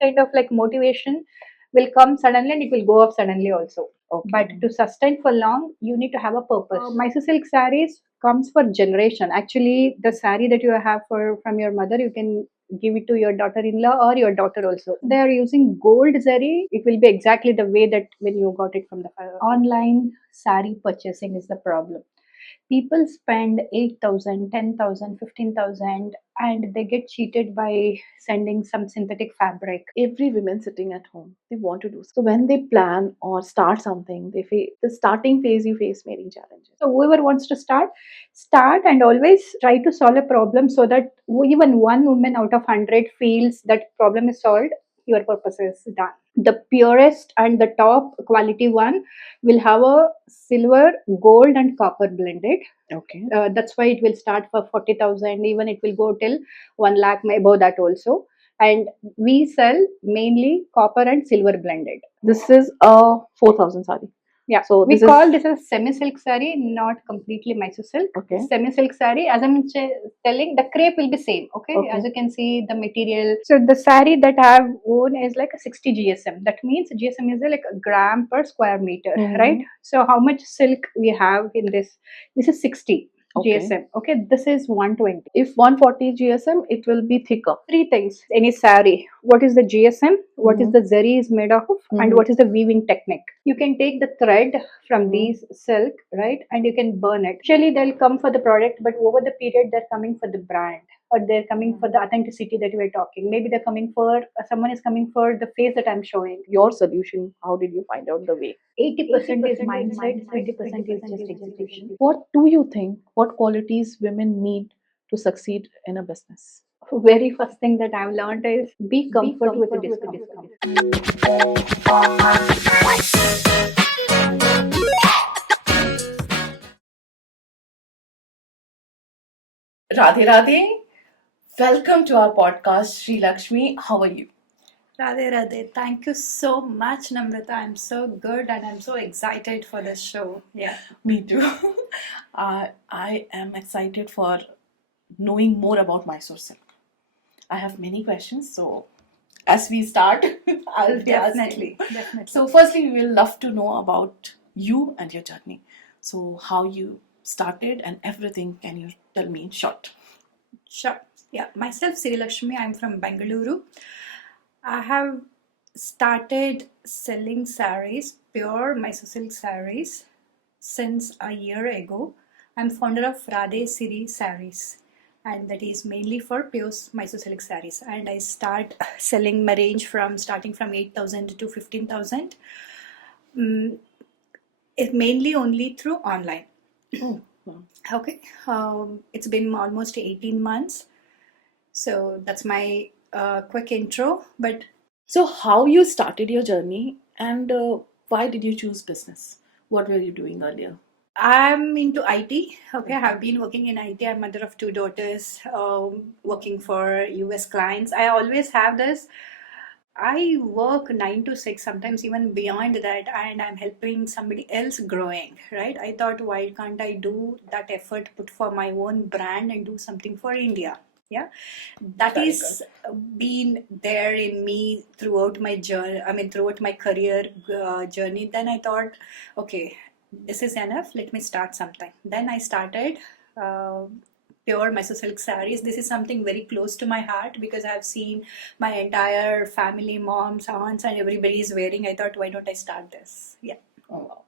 kind of like motivation will come suddenly and it will go off suddenly also. Okay. But to sustain for long, you need to have a purpose. Mysore silk sarees comes for generation. Actually, the saree that you have from your mother, you can give it to your daughter-in-law or your daughter also. They are using gold zari. It will be exactly the way that when you got it from the online saree purchasing is the problem. People spend 8,000, 10,000, 15,000, and they get cheated by sending some synthetic fabric. Every woman sitting at home, they want to do so. When they plan or start something, they face the starting phase. You face many challenges. So whoever wants to start and always try to solve a problem so that even one woman out of 100 feels that problem is solved, your purpose is done. The purest and the top quality one will have a silver, gold, and copper blended. Okay. That's why it will start for 40,000, even it will go till 1 lakh, above that also. And we sell mainly copper and silver blended. This is a 4,000 sari. Yeah, So we this call is this as semi-silk saree, not completely Mysore silk. okay. Semi-silk saree, as I'm telling, the crepe will be same. Okay? Okay. As you can see, the material. So the saree that I have worn is like a 60 GSM. That means GSM is like a gram per square meter, right? So how much silk we have in this? This is 60. Okay. GSM. Okay, this is 120. If 140 GSM, it will be thicker. Three things. Any saree. What is the GSM? What is the zari is made of? And what is the weaving technique? You can take the thread from these silk, right? And you can burn it. Actually, they'll come for the product, but over the period, they're coming for the brand. Or they're coming for the authenticity that we're talking. Maybe they're coming for, someone is coming for the face that I'm showing. Your solution, how did you find out the way? 80% is mindset, 20% is just execution. What do you think? What qualities women need to succeed in a business? Very first thing that I've learned is be comfort with the discomfort. Radhe Radhe, welcome to our podcast, Sri Lakshmi. How are you? Radhe Radhe, thank you so much, Namrata. I'm so good and I'm so excited for this show. Yeah. Me too. I am excited for knowing more about Mysore silk. I have many questions, so as we start, I'll be asking. Definitely. So, firstly, we will love to know about you and your journey. So, how you started and everything. Can you tell me in short? Sure. Yeah. Myself, Siri Lakshmi. I'm from Bengaluru. I have started selling sarees, pure Mysore silk sarees, since a year ago. I'm founder of RaadheSiri sarees, and that is mainly for pure Mysore silk sarees. And I start selling my range from starting from 8,000 to 15,000. It mainly only through online. Oh, wow. Okay. It's been almost 18 months. So that's my quick intro. But So, how you started your journey and why did you choose business? What were you doing earlier? I'm into IT. Okay, I have been working in IT. I'm mother of two daughters, working for US clients. I always have this. I work 9 to 6, sometimes even beyond that, and I'm helping somebody else growing, right? I thought, why can't I do that effort, put for my own brand and do something for India? Yeah, that Very is been there in me throughout my journey. I mean, throughout my career journey. Then I thought, okay, this is enough. Let me start something. Then I started. Pure Mysore silk sarees. This is something very close to my heart because I've seen my entire family, moms, aunts, and everybody is wearing. I thought, why don't I start this? Yeah. Oh, wow.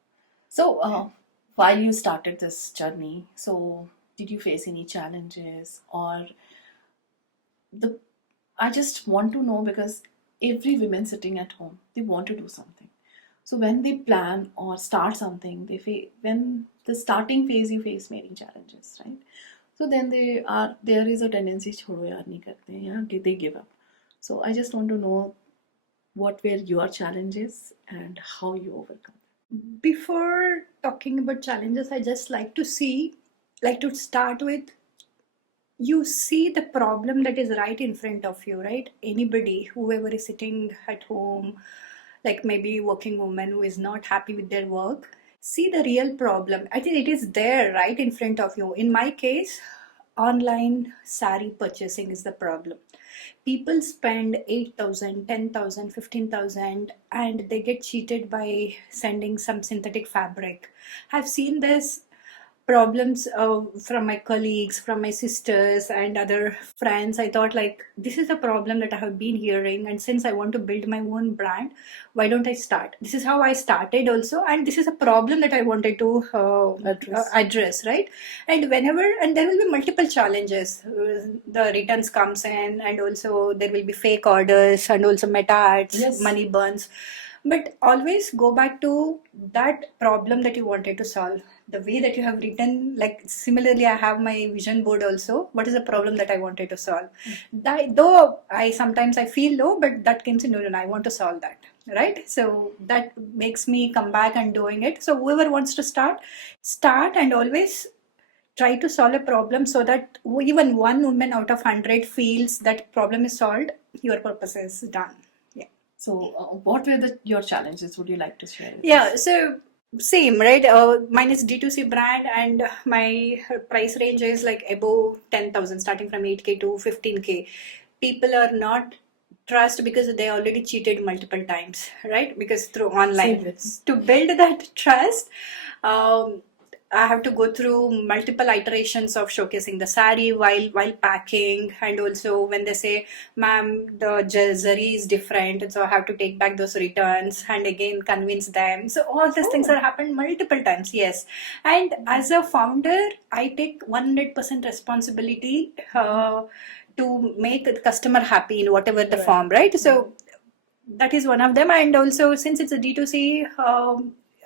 So, while you started this journey, so did you face any challenges or the? I just want to know because every woman sitting at home, they want to do something. So when they plan or start something, when the starting phase you face many challenges, right? So then there is a tendency छोड़ो यार नहीं करते हैं या they give up. So I just want to know what were your challenges and how you overcome. Before talking about challenges, I just like to start with, you see the problem that is right in front of you, right? Anybody, whoever is sitting at home, like maybe working woman who is not happy with their work, see the real problem. I think it is there right in front of you. In my case, online saree purchasing is the problem. People spend 8,000, 10,000, 15,000, and they get cheated by sending some synthetic fabric. I've seen this problems from my colleagues, from my sisters and other friends. I thought, like, this is a problem that I have been hearing, and since I want to build my own brand, why don't I start? This is how I started also, and this is a problem that I wanted to address, right? And whenever, and there will be multiple challenges. The returns comes in, and also there will be fake orders, and also meta ads, Yes. money burns. But always go back to that problem that you wanted to solve. The way that you have written, like similarly, I have my vision board also. What is the problem that I wanted to solve? That, though I sometimes I feel low, but that comes in, no, I want to solve that, right? So that makes me come back and doing it. So whoever wants to start and always try to solve a problem so that even one woman out of 100 feels that problem is solved, your purpose is done. Yeah. So, what were your challenges? Would you like to share? With Yeah, us? so same, right? Mine is D2C brand, and my price range is like above 10,000, starting from 8K to 15K. People are not trust because they already cheated multiple times, right? Because through online. Same with- To build that trust, I have to go through multiple iterations of showcasing the saree while packing, and also when they say, "Ma'am, the Saree is different," and so I have to take back those returns and again convince them. So all these things have happened multiple times. Yes, and as a founder, I take 100% responsibility to make the customer happy in whatever the Right. form, right? So that is one of them, and also since it's a D2C.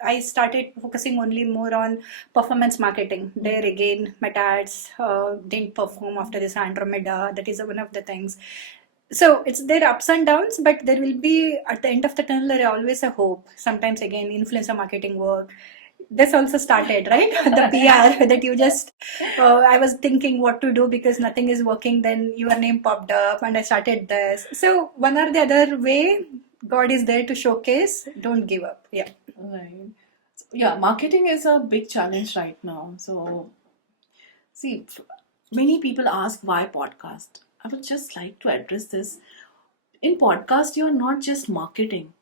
I started focusing only more on performance marketing. There again, meta ads didn't perform after this Andromeda. That is one of the things. So it's there are ups and downs, but there will be at the end of the tunnel there is always a hope. Sometimes again, influencer marketing work. This also started, right? The PR that you just. I was thinking what to do because nothing is working. Then your name popped up, and I started this. So one or the other way, God is there to showcase. Don't give up. Yeah. Right. So, yeah, marketing is a big challenge right now. So, see, many people ask why podcast. I would just like to address this. In podcast, you are not just marketing.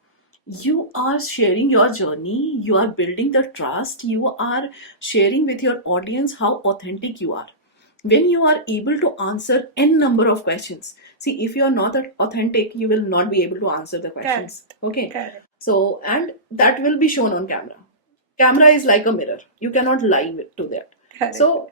You are sharing your journey. You are building the trust. You are sharing with your audience how authentic you are. When you are able to answer n number of questions, see, if you are not authentic, you will not be able to answer the questions. Okay. Correct. So, and that will be shown on camera. Camera is like a mirror. You cannot lie to that. Correct. So,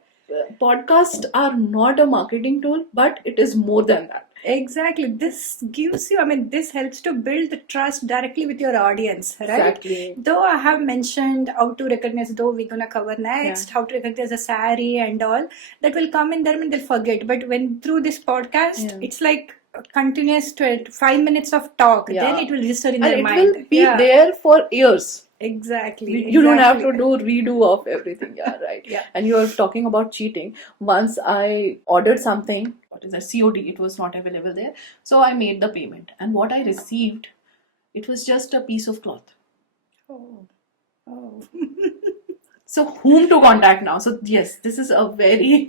podcasts are not a marketing tool, but it is more than that. Exactly. This gives you, I mean, this helps to build the trust directly with your audience, right? Exactly. Though I have mentioned how to recognize, though we're gonna cover next, how to recognize a saree and all, that will come in there and they'll forget. But when through this podcast, it's like continuous 5 minutes of talk, then it will register in their And it mind. will be there for years. Exactly. You don't have to do redo of everything. Yeah, right. Yeah. And you are talking about cheating. Once I ordered something, what is that? COD, it was not available there. So I made the payment. And what I received, it was just a piece of cloth. Oh. Oh. So whom to contact now? So yes, this is a very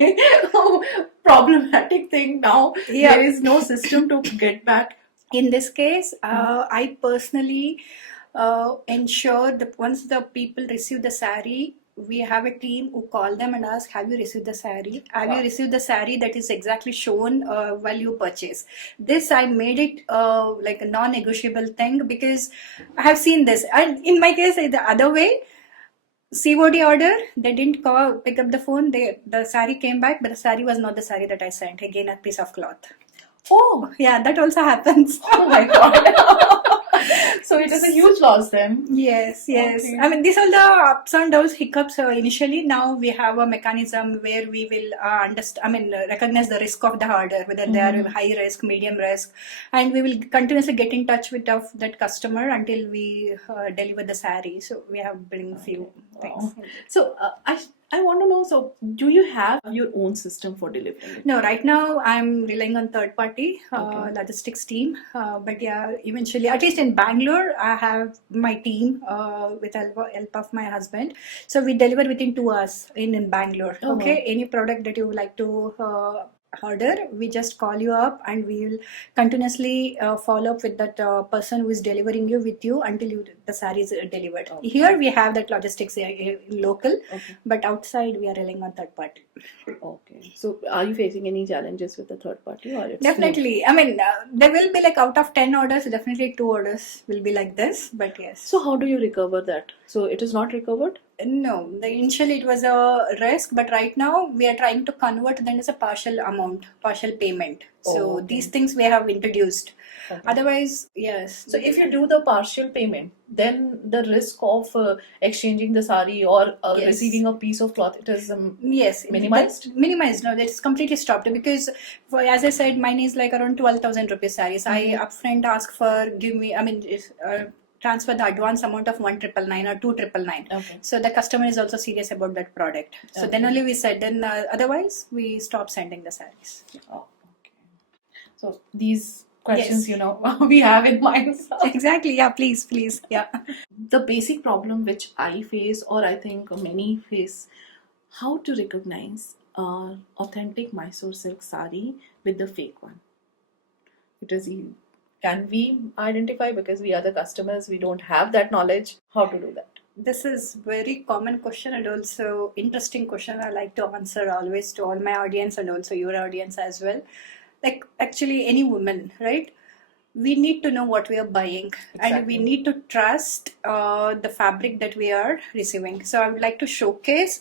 problematic thing now. Yeah. There is no system to get back. In this case, I personally ensure that once the people receive the saree, we have a team who call them and ask, have you received the saree? Have you received the saree that is exactly shown while you purchase? This I made it like a non-negotiable thing because I have seen this. And in my case, the other way, COD order, they didn't pick up the phone. The saree came back, but the saree was not the saree that I sent. Again, a piece of cloth. Oh, Yeah, that also happens. oh my god. So it is a huge loss then. Yes. Okay. I mean, these are the ups and downs, hiccups initially. Now we have a mechanism where we will recognize the risk of the order, whether they are high risk, medium risk, and we will continuously get in touch with that customer until we deliver the saree. So we have bring few things. So I want to know, so do you have your own system for delivering it? No, right now I'm relying on third party logistics team. But yeah, eventually, at least in Bangalore, I have my team with help of my husband. So we deliver within 2 hours in Bangalore. Oh, Okay, wow. any product that you would like to order, we just call you up and we will continuously follow up with that person who is delivering you with you until the saree is delivered. Okay. Here we have that logistics local, Okay. but outside we are relying on third party. Okay. So are you facing any challenges with the third party, or it's Definitely. I mean, there will be like out of 10 orders, definitely 2 orders will be like this, but yes. So how do you recover that? So it is not recovered? No, initially it was a risk, but right now we are trying to convert then as a partial amount, partial payment. So okay. these things we have introduced. Okay. Otherwise, yes. So if you do the partial payment, then the risk of exchanging the sari or Yes. receiving a piece of cloth, it is Yes, minimized? Minimized. No, that's completely stopped because, as I said, mine is like around 12,000 rupees sarees. I upfront ask for transfer the advance amount of 1,999 or 2,999. Okay. So the customer is also serious about that product. So then only we said. Then otherwise we stop sending the sarees. Oh, okay. So these questions, Yes. we have in mind. Exactly. Yeah. Please. Yeah. The basic problem which I face, or I think many face, how to recognize authentic Mysore silk sari with the fake one. Can we identify, because we are the customers, we don't have that knowledge, how to do that? This is very common question and also interesting question. I like to answer always to all my audience and also your audience as well. Like actually any woman, right? We need to know what we are buying and we Exactly. need to trust the fabric that we are receiving. So I would like to showcase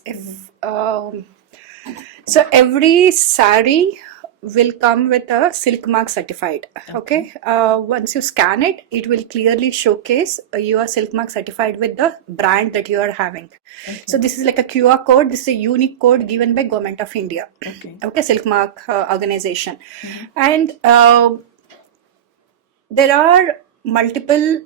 so every sari will come with a silk mark certified. Okay. Once you scan it, it will clearly showcase you are silk mark certified with the brand that you are having. Okay. So this is like a QR code. This is a unique code given by Government of India. Okay. Silk mark organization. And there are multiple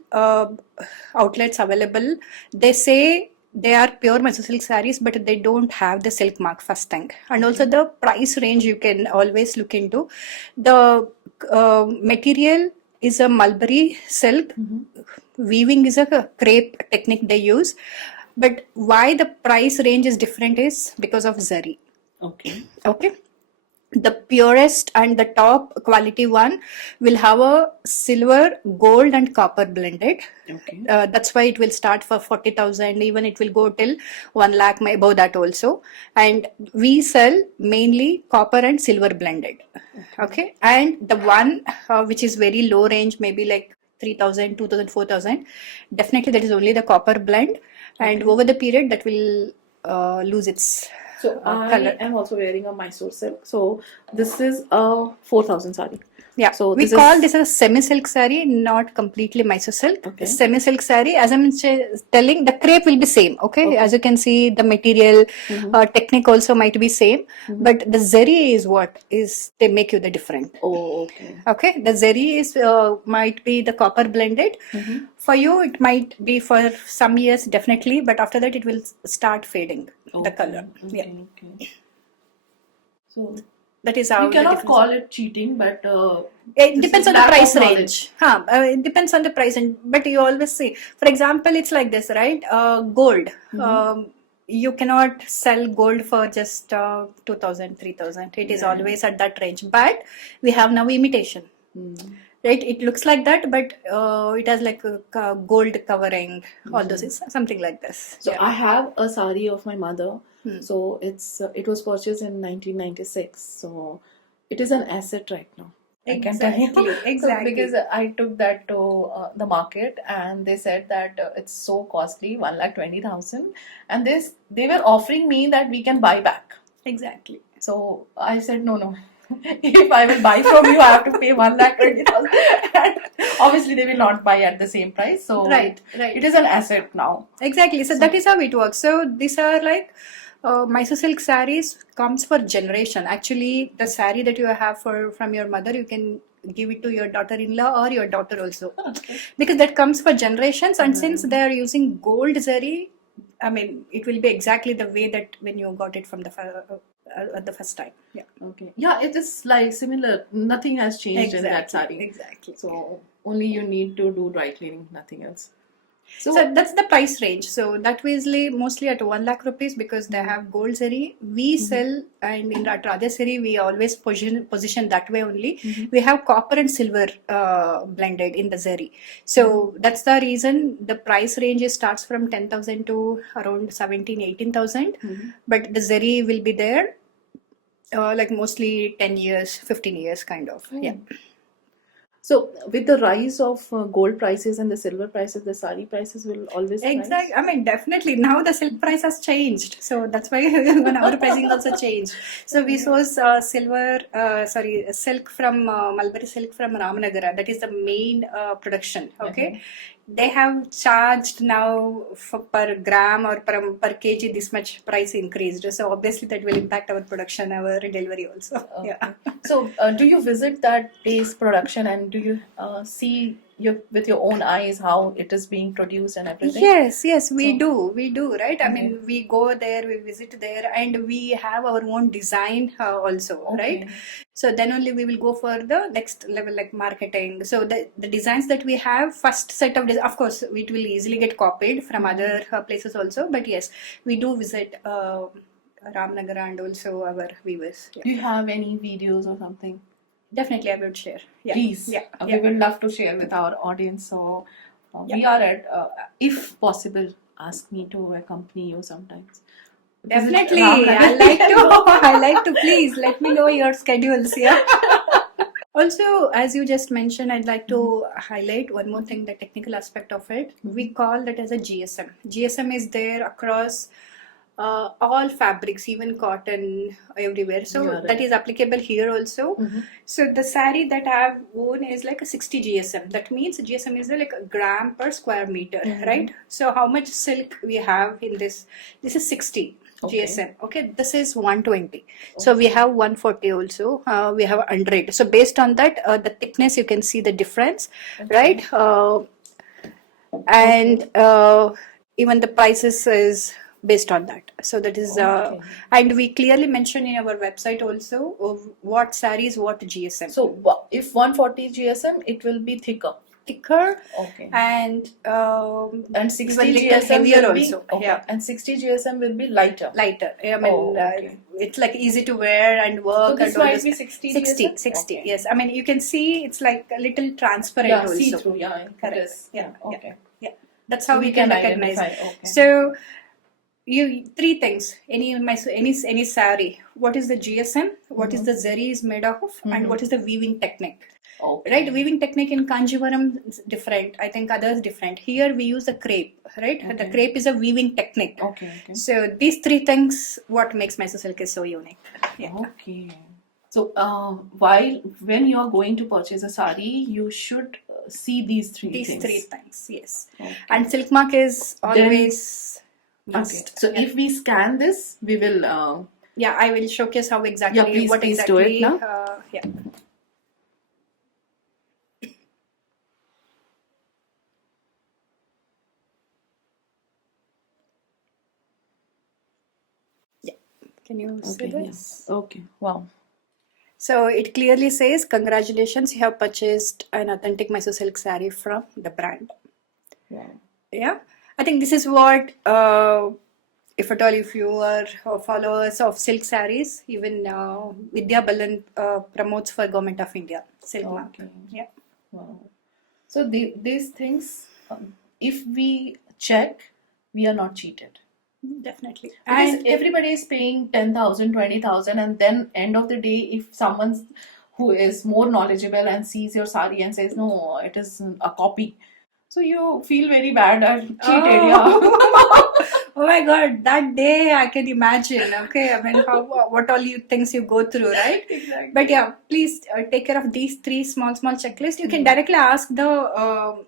outlets available. They say they are pure Mysore silk sarees, but they don't have the silk mark, first thing. And also the price range you can always look into. The material is a mulberry silk. Weaving is a crepe technique they use. But why the price range is different is because of zari. Okay. Okay. The purest and the top quality one will have a silver, gold and copper blended. Okay. That's why it will start for 40,000, even it will go till 1 lakh, above that also. And we sell mainly copper and silver blended. Okay. And the one which is very low range, maybe like 3,000, 2,000, 4,000, definitely that is only the copper blend. And over the period that will lose its So I color. am also wearing a Mysore silk. So this is a 4,000 sari. Yeah, So we this call is- this a semi-silk saree, not completely Mysore silk. Okay. Semi-silk saree, as I'm telling, the crepe will be same. Okay, Okay. as you can see, the material technique also might be same, but the zari is what is they make you the different. Oh, okay. Okay, the zari is might be the copper blended. For you, it might be for some years definitely, but after that, it will start fading the color. Okay. Yeah, Okay. So that is how you the cannot difference. call it cheating, but It this depends is on the lack of price knowledge. range. It depends on the price range. But you always see, for example, it's like this, right? Gold. You cannot sell gold for just 2,000, 3,000. It is always at that range. But we have now imitation. Right? It looks like that, but it has like a gold covering, all those things, something like this. So Yeah. I have a sari of my mother. So it was purchased in 1996. So it is an asset right now. I can tell you. Exactly. Because I took that to the market and they said that it's so costly, 1,20,000, and they were offering me that we can buy back. Exactly. So I said no. If I will buy from you, I have to pay 1,20,000. And obviously, they will not buy at the same price. So Right. it is an asset now. Exactly. So that is how it works. So these are like Mysore silk sarees comes for generation. Actually, the saree that you have from your mother, you can give it to your daughter-in-law or your daughter also, because that comes for generations. And since they are using gold zari, I mean, it will be exactly the way that when you got it from the first time. Yeah. Okay. Yeah, it is like similar. Nothing has changed in that saree. Exactly. So only you need to do dry cleaning, nothing else. So that's the price range. So that was mostly at 1 lakh rupees because they have gold zari. We sell, and in RaadheSiri we always position that way only. We have copper and silver blended in the zari. So that's the reason the price range starts from 10,000 to around 17, 18,000. But the zari will be there like mostly 10 years, 15 years kind of. Yeah. So with the rise of gold prices and the silver prices, the sari prices will always Exactly. rise? I mean, definitely. Now the silk price has changed. So that's why even our pricing also changed. So we source silk from Mulberry silk from Ramanagara. That is the main production. Okay. They have charged now for per gram or per kg this much price increased. So obviously that will impact our production, our delivery also. Yeah. So do you visit that day's production and do you see with your own eyes how it is being produced and everything? Yes, we do, right? I mean, we go there, we visit there, and we have our own design also, right? So then only we will go for the next level, like marketing. So the designs that we have, first set of, of course, it will easily get copied from other places also. But yes, we do visit Ramnagara and also our viewers. Yeah. Do you have any videos or something? Definitely, I would share. Yeah. Please. Yeah. We would love to share with our audience. So we are at, if possible, ask me to accompany you sometimes. Definitely, I like to. Please let me know your schedules. Yeah. Also, as you just mentioned, I'd like to highlight one more thing, the technical aspect of it. We call that as a GSM. GSM is there across all fabrics, even cotton, everywhere. So that is applicable here also. So the saree that I have worn is like a 60 GSM. That means GSM is like a gram per square meter, right? So how much silk we have in this? This is 60. GSM. Okay, this is 120. So we have 140 also. We have 100. So based on that, the thickness you can see the difference, right? And even the prices is based on that. So that is, and we clearly mention in our website also of what sarees, what GSM. So if 140 GSM, it will be thicker. And 60 little GSM heavier will be, also. yeah. And 60 GSM will be lighter. I mean, it's like easy to wear and work. So this and might be 60 GSM? 60. Yes. I mean, you can see it's like a little transparent also. See through. Yeah. Correct. Yeah. Okay. Yeah. That's how So we can recognize. identify. So three things. Any saree. What is the GSM? What is the zari is made of? And what is the weaving technique? Right, weaving technique in Kanjivaram is different. I think others different. Here we use the crepe, right? The crepe is a weaving technique. So these three things, what makes Mysore silk is so unique. Yeah. Okay. So when you are going to purchase a sari, you should see these three things. Yes. And silk mark is always must. So if we scan this, we will. Yeah, I will showcase how exactly. Please do it now. Yeah. Can you see this? Yes. Okay. Wow. So it clearly says, congratulations, you have purchased an authentic Mysore silk saree from the brand. Wow. Yeah. I think this is what, if at all, if you are followers of silk sarees, even Vidya Balan promotes for Government of India, silk mark. Yeah. Wow. So these things, if we check, we are not cheated. Definitely. Because everybody is paying 10,000, 20,000, and then end of the day, if someone who is more knowledgeable and sees your sari and says, no, it is a copy. So you feel very bad and cheated, Oh my God, that day I can imagine. Okay, I mean, what all things you go through, right? Exactly. But yeah, please take care of these three small checklists. You can directly ask the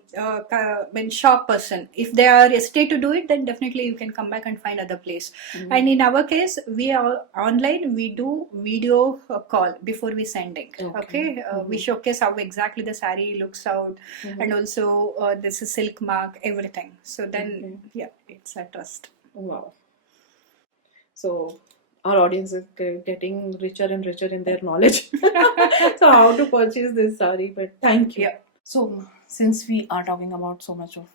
shop person. If they are hesitate to do it, then definitely you can come back and find other place. And in our case, we are online. We do video call before we sending. Okay, we showcase how exactly the saree looks out, and also this is silk mark, everything. So then, yeah, it's a trust. Wow. So our audience is getting richer and richer in their knowledge. So how to purchase this sari, but thank you. Yeah. So since we are talking about so much of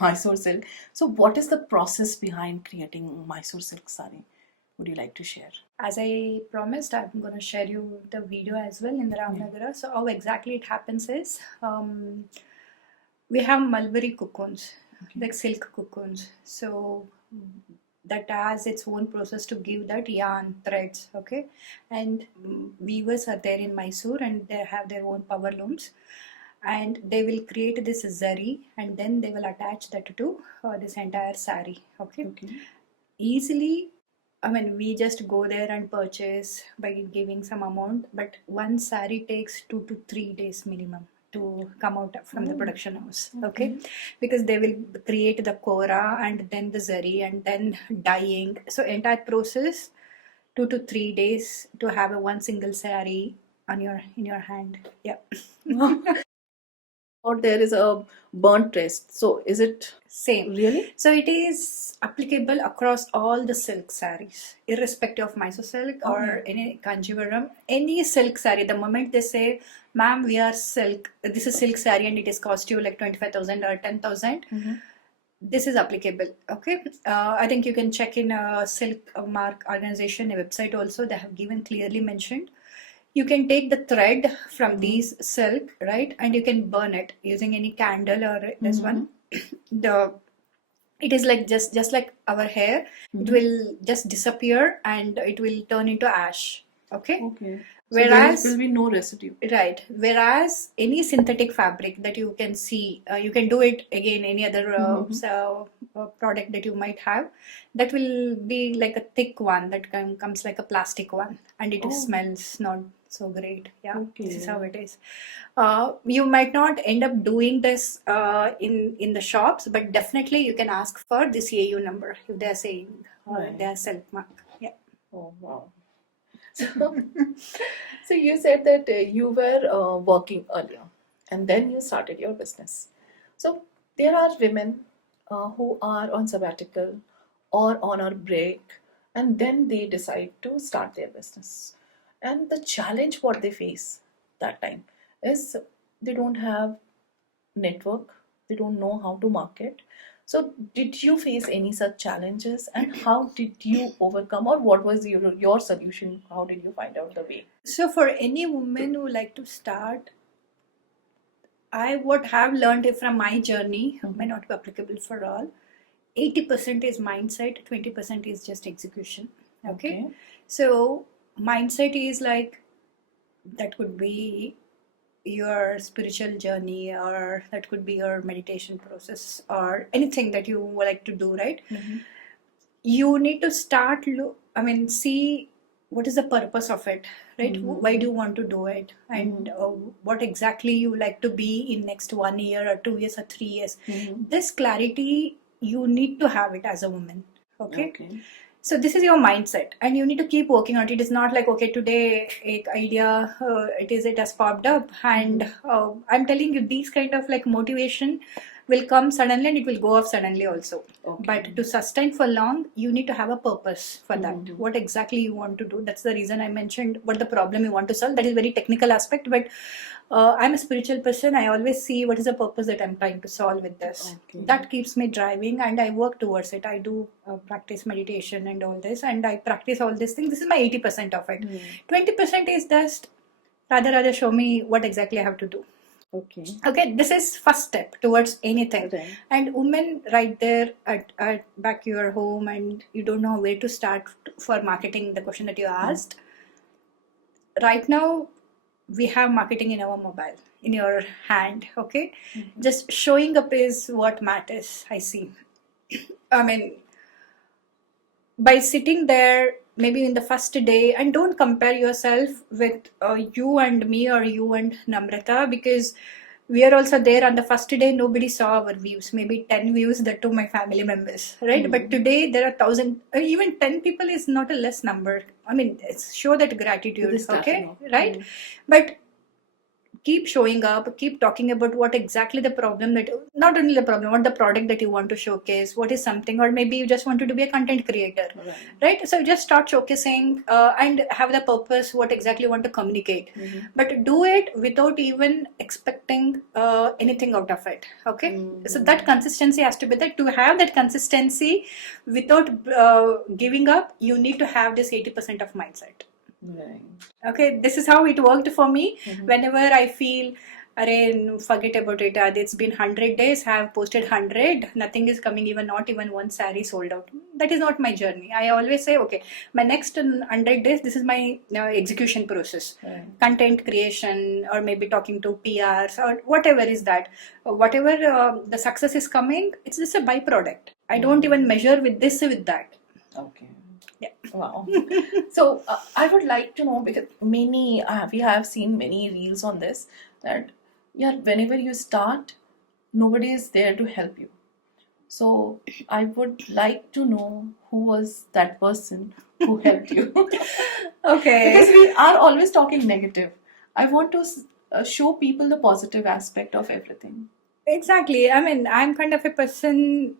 Mysore silk, so what is the process behind creating Mysore silk saree? Would you like to share? As I promised, I'm going to share you the video as well in the Ramnagara. So how exactly it happens is, we have mulberry cocoons, like silk cocoons. So that has its own process to give that yarn threads, okay? And weavers are there in Mysore and they have their own power looms. And they will create this zari and then they will attach that to this entire saree, okay? Easily, I mean, we just go there and purchase by giving some amount, but one saree takes 2 to 3 days minimum to come out from the production house, okay? Because they will create the kora and then the zari and then dyeing. So entire process 2 to 3 days to have a one single saree on in your hand. Yeah. Or there is a burnt rest. So is it Same. really? So it is applicable across all the silk sarees, irrespective of Mysore silk or any Kanjivaram, any silk saree. The moment they say, "Ma'am, we are silk. This is silk saree, and it is cost you like 25,000 or 10,000." This is applicable. Okay, I think you can check in a Silk Mark organization website also. They have given clearly mentioned. You can take the thread from these silk, right, and you can burn it using any candle or this one. It is like just like our hair. It will just disappear and it will turn into ash. Okay. So Whereas there will be no residue. right. Whereas any synthetic fabric that you can see, you can do it again. Any other product that you might have, that will be like a thick one that comes like a plastic one, and it smells not so great. Yeah, this is how it is. You might not end up doing this in the shops, but definitely you can ask for this AU number if they are saying they are silk mark. Yeah. Oh wow. So you said that you were working earlier and then you started your business. So there are women who are on sabbatical or on a break and then they decide to start their business. And the challenge what they face that time is they don't have network, they don't know how to market. So did you face any such challenges and how did you overcome, or what was your solution? How did you find out the way? So for any woman who like to start, I would have learned it from my journey, may not be applicable for all. 80% is mindset, 20% is just execution. Okay. So mindset is like, that could be your spiritual journey, or that could be your meditation process, or anything that you would like to do, right? You need to start see what is the purpose of it, right? Why do you want to do it, and what exactly you like to be in next 1 year or 2 years or 3 years. This clarity you need to have it as a woman. Okay. So this is your mindset, and you need to keep working on it. It is not like, okay, today a idea it has popped up, and I'm telling you, these kind of like motivation will come suddenly and it will go off suddenly also. But to sustain for long, you need to have a purpose for that. What exactly you want to do. That's the reason I mentioned what the problem you want to solve. That is very technical aspect, but I'm a spiritual person. I always see what is the purpose that I'm trying to solve with this. That keeps me driving, and I work towards it. I do practice meditation and all this, and I practice all these things. This is my 80% of it. 20% is just rather show me what exactly I have to do. Okay, this is first step towards anything. And women right there at back your home, and you don't know where to start for marketing, the question that you asked. Right now, we have marketing in our mobile, in your hand. Okay, just showing up is what matters, I see. I mean, by sitting there maybe in the first day, and don't compare yourself with you and me or you and Namrata, because we are also there on the first day. Nobody saw our views, maybe 10 views, that to my family members, right? But today there are 1,000, even 10 people is not a less number. I mean, it's show that gratitude. Okay, right? But keep showing up, keep talking about what exactly the problem that, not only the problem, what the product that you want to showcase, what is something, or maybe you just wanted to be a content creator, right? So just start showcasing and have the purpose, what exactly you want to communicate. But do it without even expecting anything out of it, okay? So that consistency has to be there. To have that consistency without giving up, you need to have this 80% of mindset. Right. Okay, this is how it worked for me. Whenever I feel, Array, forget about it. It's been 100 days. I have posted 100. Nothing is coming, even not even one saree sold out. That is not my journey. I always say, okay, my next 100 days, this is my execution process. Right. Content creation, or maybe talking to PRs, or whatever is that. Whatever the success is coming, it's just a byproduct. I don't even measure with this, with that. Okay. Yeah. Wow. So I would like to know, because we have seen many reels on this, that whenever you start, nobody is there to help you. So I would like to know who was that person who helped you. Okay. Because we are always talking negative. I want to show people the positive aspect of everything. Exactly. I mean, I'm kind of a person,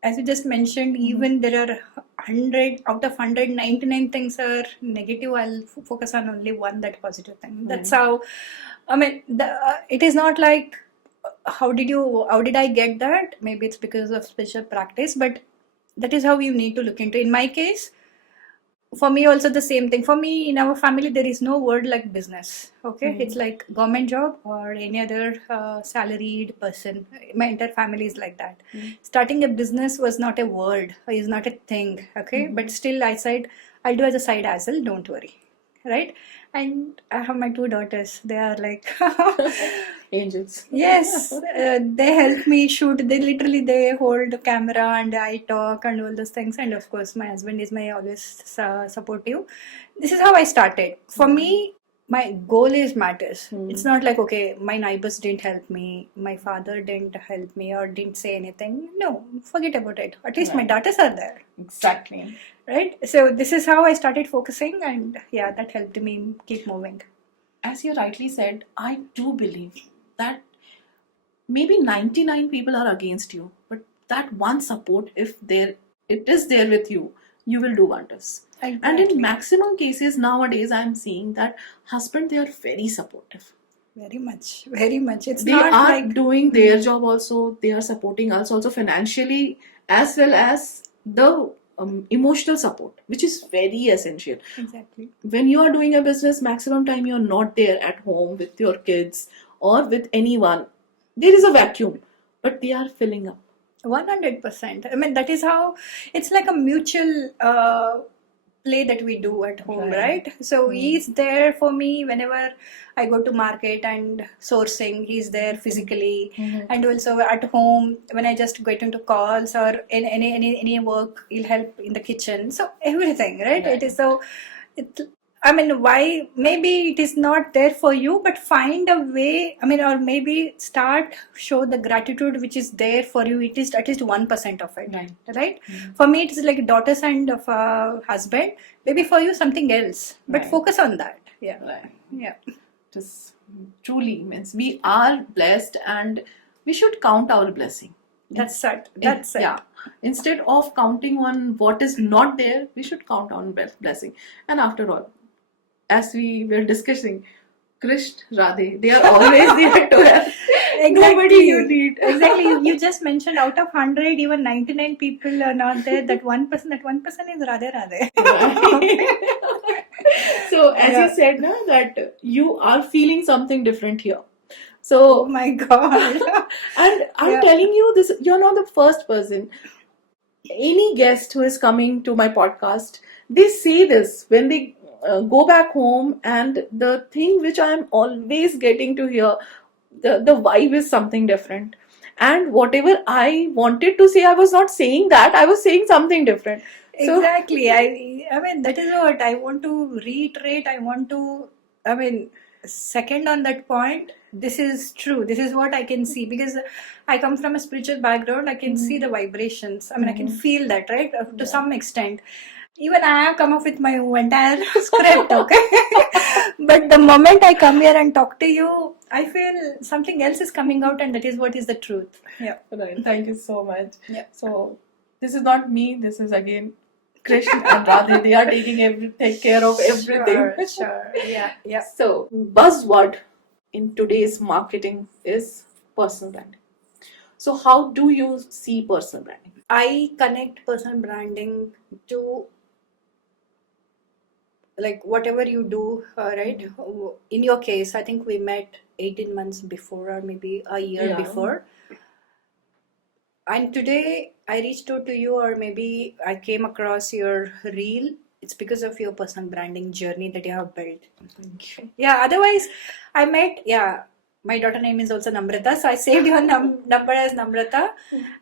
as you just mentioned, even there are 100 out of 199 things are negative. I'll focus on only one, that positive thing. That's how, I mean, it is not like, how did I get that? Maybe it's because of special practice, but that is how you need to look into. In my case, for me also the same thing. For me, in our family, there is no word like business. Okay, it's like government job or any other salaried person. My entire family is like that. Starting a business was not a word, is not a thing. Okay, but still I said I'll do as a side hustle. Don't worry, right? And I have my 2 daughters. They are like Angels. yes, they help me shoot. They hold the camera and I talk and all those things. And of course, my husband is my always supportive. This is how I started. For me, my goal is matters. It's not like, okay, my neighbors didn't help me, my father didn't help me or didn't say anything. No, forget about it. At least my daughters are there. Exactly. Right? So this is how I started focusing, and yeah, that helped me keep moving. As you rightly said, I do believe that maybe 99 people are against you, but that one support, if it is there with you, you will do wonders. And in maximum cases nowadays, I'm seeing that husband, they are very supportive. Very much, very much. They are doing their job also. They are supporting us also financially, as well as the emotional support, which is very essential. Exactly. When you are doing a business, maximum time you're not there at home with your kids or with anyone. There is a vacuum, but they are filling up. 100%. I mean, that is how it's like a mutual play that we do at home, right? So he's there for me whenever I go to market and sourcing. He's there physically, and also at home when I just get into calls or any work, he'll help in the kitchen. So everything, right? It is so. I mean, why? Maybe it is not there for you, but find a way. I mean, or maybe show the gratitude which is there for you. It is at least 1% of it, right? For me, it is like daughters and of husband. Maybe for you something else, but focus on that. Yeah, yeah. Just truly means we are blessed, and we should count our blessing. That's it. That's it. Yeah. Instead of counting on what is not there, we should count on blessing. And after all, as we were discussing, Krishna, Radhe, they are always there to help. Exactly. Nobody you need. Exactly. You just mentioned out of 100, even 99 people are not there. That 1%, is Radhe. So, as you said, that you are feeling something different here. So, oh my God. And I'm telling you this, you're not the first person. Any guest who is coming to my podcast, they say this when they go back home, and the thing which I'm always getting to hear, the vibe is something different. And whatever I wanted to say, I was not saying that, I was saying something different. Exactly. I mean, that is what I want to reiterate. Second on that point, this is true. This is what I can see, because I come from a spiritual background. I can see the vibrations. I mean, I can feel that, right? To some extent. Even I have come up with my entire script, okay? But the moment I come here and talk to you, I feel something else is coming out, and that is what is the truth. Yeah. Right. Thank you so much. Yeah. So this is not me. This is again Krishna and Radhe. They are take care of everything. Sure. Yeah. Yeah. So buzzword in today's marketing is personal branding. So how do you see personal branding? I connect personal branding to like whatever you do, right? In your case, I think we met 18 months before or maybe a year Yeah. before. And today I reached out to you, or maybe I came across your reel. It's because of your personal branding journey that you have built. Yeah, otherwise, I met, yeah, my daughter name is also Namrata. So I saved your number as Namrata.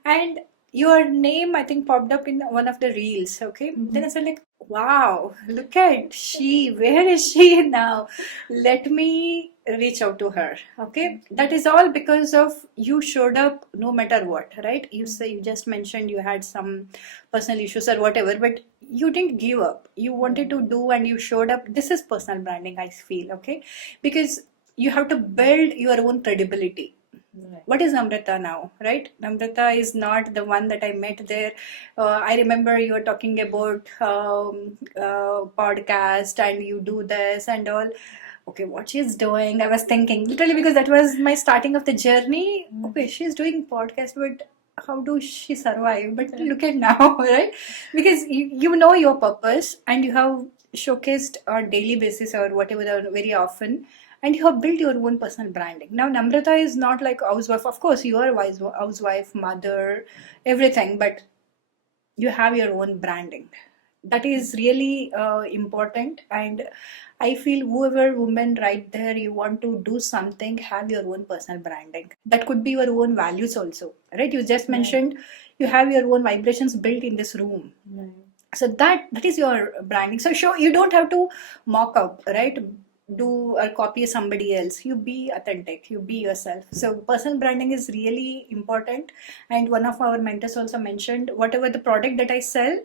And your name, I think, popped up in one of the reels. Okay. Then I said, like, wow, look at she. Where is she now? Let me reach out to her. Okay. That is all because of you showed up no matter what, right? You say you just mentioned you had some personal issues or whatever, but you didn't give up. You wanted to do and you showed up. This is personal branding, I feel, okay? Because you have to build your own credibility. Right. What is Namrata now, right? Namrata is not the one that I met there. I remember you were talking about podcast and you do this and all. Okay, what she's doing, I was thinking literally because that was my starting of the journey. Okay, she's doing podcast, but how do she survive? But look at now, right? Because you know your purpose and you have showcased on daily basis or whatever very often, and you have built your own personal branding. Now Namrata is not like housewife. Of course, you are a housewife, mother, everything, but you have your own branding. That is really important, and I feel whoever woman right there, you want to do something, have your own personal branding. That could be your own values also, right? You just mentioned you have your own vibrations built in this room. So that is your branding. So sure, you don't have to mock up, right? Do or copy somebody else. You be authentic, you be yourself. So personal branding is really important. And one of our mentors also mentioned, whatever the product that I sell,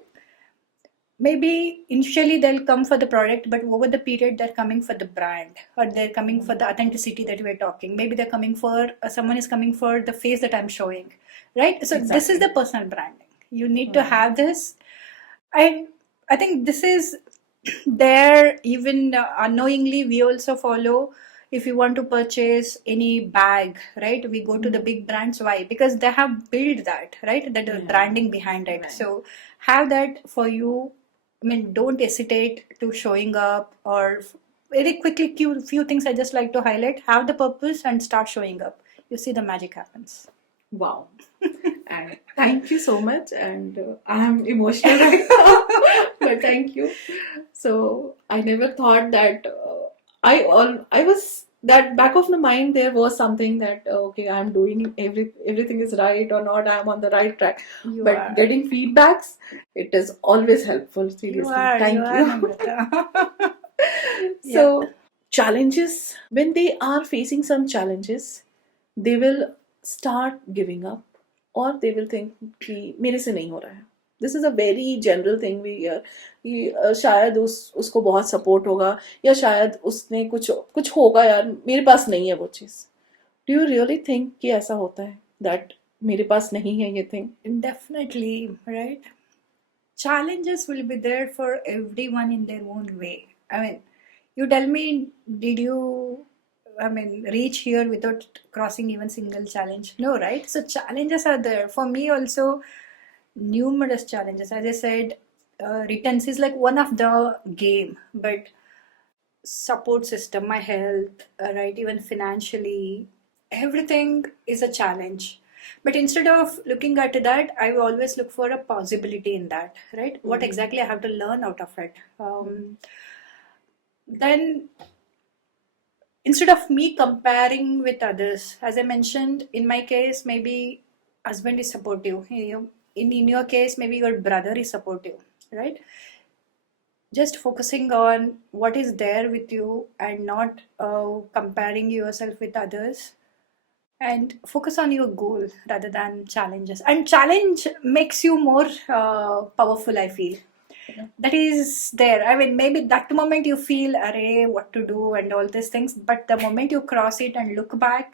maybe initially they'll come for the product, but over the period they're coming for the brand, or they're coming for the authenticity that we're talking. Maybe they're coming for someone is coming for the face that I'm showing, right? So this is the personal branding. You need to have this. And I think this is there even unknowingly. We also follow, if you want to purchase any bag, right, we go to the big brands. Why? Because they have built that, right, that branding behind it. So have that for you. I mean, don't hesitate to showing up, or very quickly few things I just like to highlight. Have the purpose and start showing up. You see the magic happens. Wow. And thank you so much. And I am emotional right now. But thank you. So I never thought that I was that back of the mind there was something that okay, I'm doing everything is right or not, I'm on the right track. But getting feedbacks, it is always helpful. Seriously, thank you. So challenges, when they are facing some challenges, they will start giving up, or they will think कि मेरे से नहीं हो रहा है. This is a very general thing we hear कि शायद उसको बहुत सपोर्ट होगा, या शायद उसने कुछ होगा यार, मेरे पास नहीं है वो चीज़. Do you really think कि ऐसा होता है that मेरे पास नहीं है ये thing? Definitely, right? Challenges will be there for everyone in their own way. I mean, you tell me, did you, reach here without crossing even single challenge? No, right? So challenges are there. For me also, numerous challenges. As I said, returns is like one of the game, but support system, my health, right, even financially, everything is a challenge. But instead of looking at that, I will always look for a possibility in that, right? What exactly I have to learn out of it. Then instead of me comparing with others, as I mentioned, in my case, maybe husband is supportive. In your case, maybe your brother is supportive, right? Just focusing on what is there with you and not comparing yourself with others, and focus on your goal rather than challenges. And challenge makes you more powerful, I feel. that is there. I mean, maybe that moment you feel, array, what to do and all these things. But the moment you cross it and look back,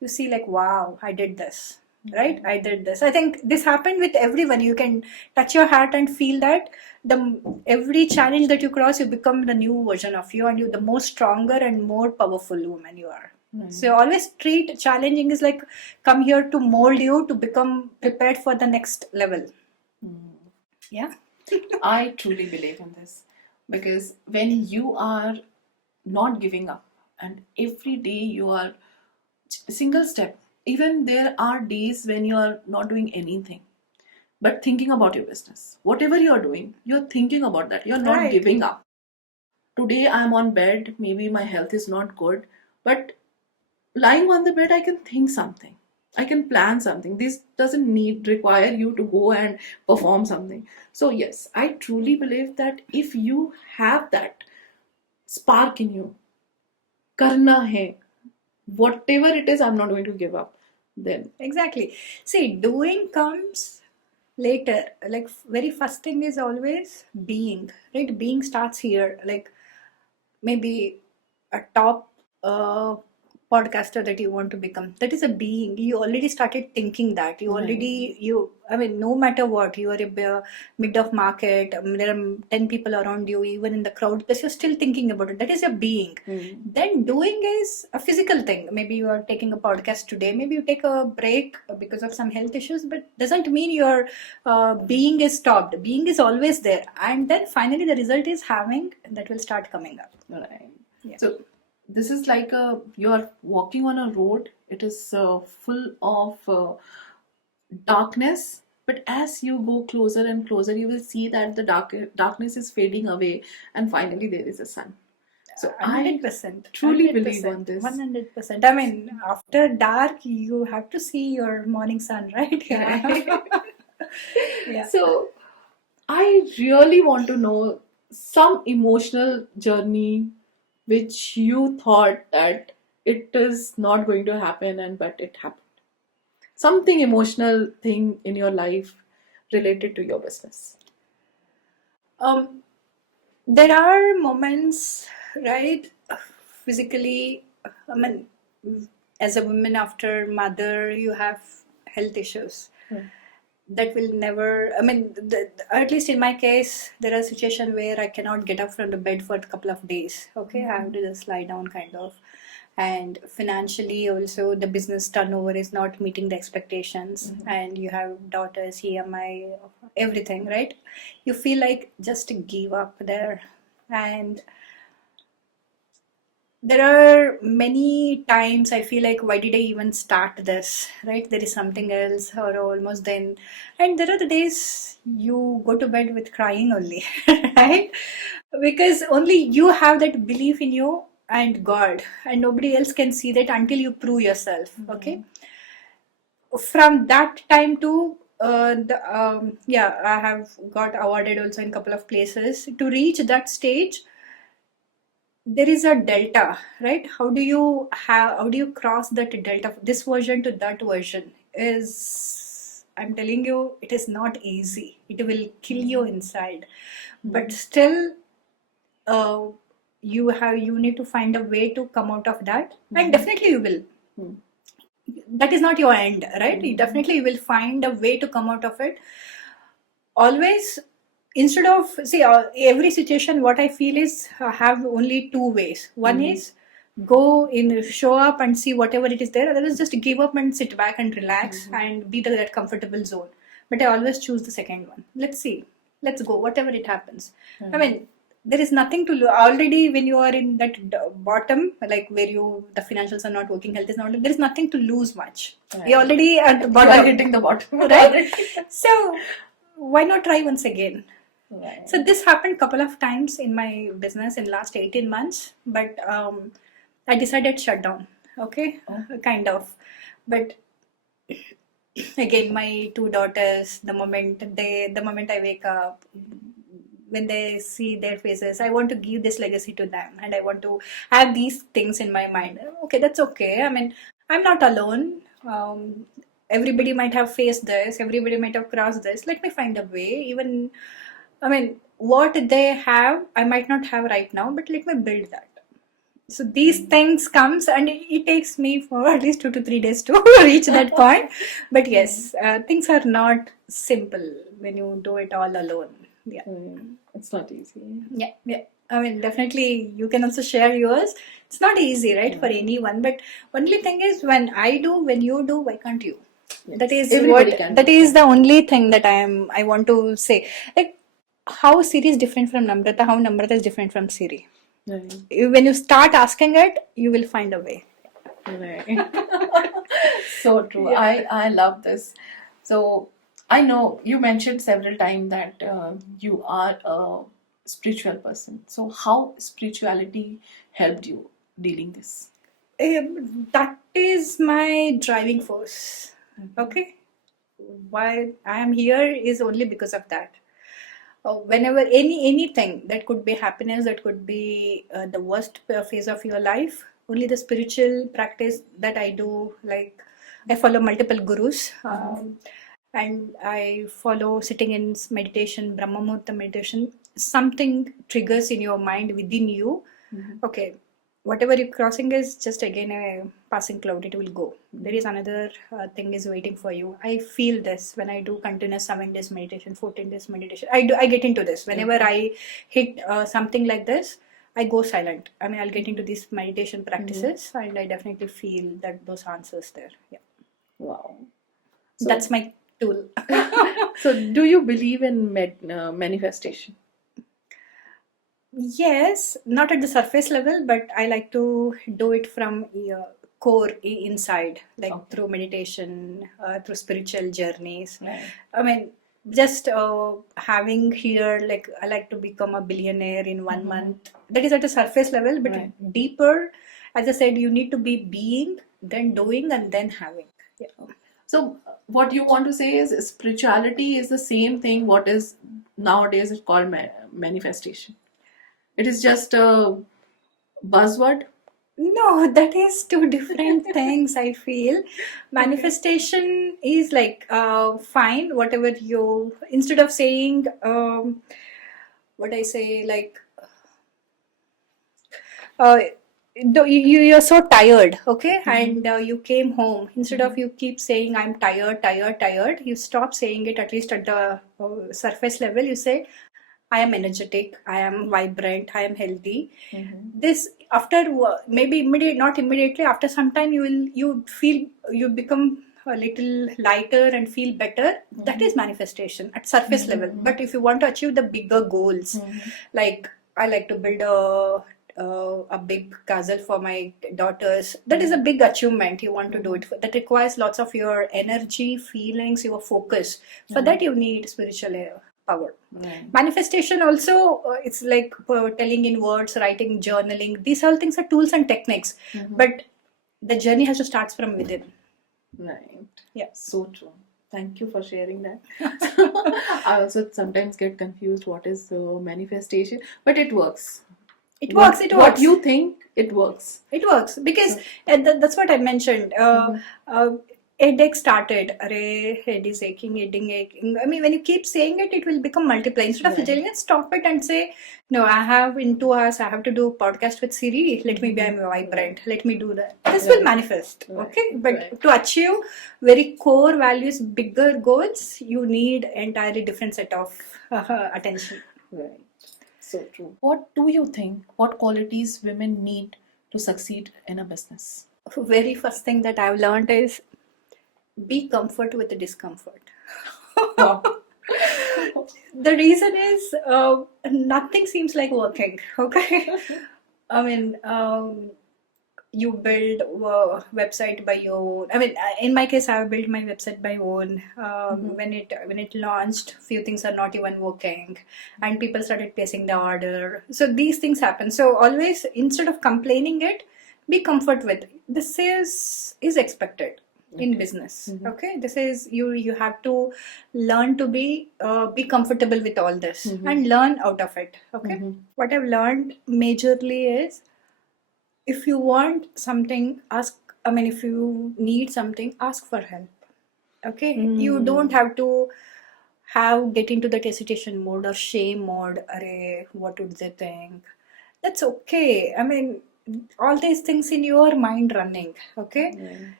you see like, wow, I did this, right? I did this. I think this happened with everyone. You can touch your heart and feel that every challenge that you cross, you become the new version of you, and you the more stronger and more powerful woman you are. So always treat challenging is like come here to mold you to become prepared for the next level. Yeah. I truly believe in this, because when you are not giving up and every day you are single step, even there are days when you are not doing anything but thinking about your business, whatever you are doing, you're thinking about that, you're not Right. giving up. Today I'm on bed, maybe my health is not good, but lying on the bed I can think something, I can plan something. This doesn't need require you to go and perform something. So yes, I truly believe that if you have that spark in you, karna hai, whatever it is, I'm not going to give up, then Exactly. See, doing comes later. Like very first thing is always being, right? Being starts here. Like maybe a top podcaster that you want to become. That is a being. You already started thinking that. You already I mean, no matter what, you are a mid of market. There are 10 people around you, even in the crowd, but you're still thinking about it. That is a being. Then doing is a physical thing. Maybe you are taking a podcast today. Maybe you take a break because of some health issues, but doesn't mean your being is stopped. Being is always there, and then finally the result is having that will start coming up. right. Yeah. So this is like you are walking on a road. It is full of darkness, but as you go closer and closer, you will see that the darkness is fading away, and finally there is a sun. So I 100%. truly believe on this. 100%. I mean, after dark, you have to see your morning sun, right? Yeah. So I really want to know some emotional journey which you thought that it is not going to happen, and but it happened. Something emotional thing in your life related to your business. Um, there are moments, right? Physically, I mean, as a woman after mother, you have health issues. That will never, I mean, at least in my case, there are situations where I cannot get up from the bed for a couple of days. Okay, I have to just lie down kind of. And financially also the business turnover is not meeting the expectations, and you have daughters, EMI, everything, right? You feel like just give up there. And there are many times I feel like, why did I even start this, right? There is something else, or almost then. And there are the days you go to bed with crying only, right? Because only you have that belief in you and God, and nobody else can see that until you prove yourself. Okay. From that time to I have got awarded also in couple of places. To reach that stage, there is a delta, right? How do you cross that delta, this version to that version? Is, I'm telling you, it is not easy. It will kill you inside, but still you need to find a way to come out of that, and definitely you will. That is not your end, right? Definitely you will find a way to come out of it. Always, instead of, see, every situation, what I feel is have only two ways. One is go in, show up and see whatever it is there. Otherwise, just give up and sit back and relax and be that comfortable zone. But I always choose the second one. Let's see, let's go, whatever it happens. I mean, there is nothing to lose. Already when you are in that bottom, like where the financials are not working, health is not, there is nothing to lose much. You're already at the bottom. You are hitting the bottom, right? So why not try once again? Right. So this happened couple of times in my business in last 18 months, but I decided shut down. Okay, kind of. But again, my two daughters, the moment I wake up, when they see their faces, I want to give this legacy to them, and I want to have these things in my mind. Okay, that's okay. I mean, I'm not alone. Everybody might have faced this. Everybody might have crossed this. Let me find a way. Even, I mean, what they have, I might not have right now, but let me build that. So these things comes, and it takes me for at least 2 to 3 days to reach that point. But yes, things are not simple when you do it all alone. Yeah. It's not easy. Yeah. I mean, definitely you can also share yours. It's not easy, right, for anyone. But only thing is, when I do, when you do, why can't you? Yes. That is Everybody what. can That do. is the only thing that I want to say. Like, how Siri is different from Namrata, how Namrata is different from Siri. Right. When you start asking it, you will find a way. Right. So true. I love this. So I know you mentioned several times that you are a spiritual person. So how spirituality helped you dealing this? That is my driving force. Okay, why I am here is only because of that. Whenever anything that could be happiness, that could be the worst phase of your life, only the spiritual practice that I do, like I follow multiple gurus, and I follow sitting in meditation, Brahma Muhurta meditation. Something triggers in your mind within you. Okay, whatever you're crossing is just again a passing cloud. It will go. There is another thing is waiting for you. I feel this when I do continuous 7 days meditation, 14 days meditation. I get into this whenever I hit something like this. I go silent. I mean, I'll get into these meditation practices, and I definitely feel that those answers there. Yeah, Wow. that's my tool. So do you believe in manifestation? Yes, not at the surface level, but I like to do it from core inside, like through meditation, through spiritual journeys. Right. I mean, just having here, like I like to become a billionaire in 1 month. That is at the surface level, but Right. deeper, as I said, you need to be being, then doing, and then having. Yeah. So what you want to say is spirituality is the same thing what is nowadays is called manifestation. It is just a buzzword. No, that is two different things, I feel. Manifestation is like fine, whatever you, instead of saying, what I say, like, uh, you're so tired, okay, and you came home. Instead of you keep saying, I'm tired, tired, tired, you stop saying it at least at the surface level. You say, I am energetic, I am vibrant, I am healthy. This after maybe immediate, not immediately. After some time, you feel you become a little lighter and feel better. That is manifestation at surface level. But if you want to achieve the bigger goals, like I like to build a big castle for my daughters. That is a big achievement. You want to do it. That requires lots of your energy, feelings, your focus. For that, you need spiritual power. Right. Manifestation also, it's like telling in words, writing, journaling. These all things are tools and techniques, but the journey has to start from within. Right. Yeah. So true. Thank you for sharing that. I also sometimes get confused what is manifestation, but it works. It works. It works. What you think, it works. It works because that's what I mentioned. Headache started. Array, head is aching, heading aching. I mean, when you keep saying it, it will become multiply. Instead of telling it, stop it and say, no, I have in 2 hours, I have to do a podcast with Siri. Let me be vibrant. Let me do that. This will manifest. Okay. But to achieve very core values, bigger goals, you need entirely different set of attention. Right. So true. What do you think? What qualities women need to succeed in a business? Very first thing that I've learned is be comfort with the discomfort. The reason is nothing seems like working. Okay. I mean, you build a website by your own. I mean, in my case, I built my website by own. When it launched, few things are not even working, and people started placing the order. So these things happen. So always, instead of complaining it, be comfort with this is expected in business. Okay, this is you have to learn to be comfortable with all this and learn out of it. Okay, what I've learned majorly is, if you want something, ask. I mean, if you need something, ask for help. Okay, you don't have to get into that hesitation mode or shame mode. Arey, what would they think? That's okay. I mean, all these things in your mind running. Okay.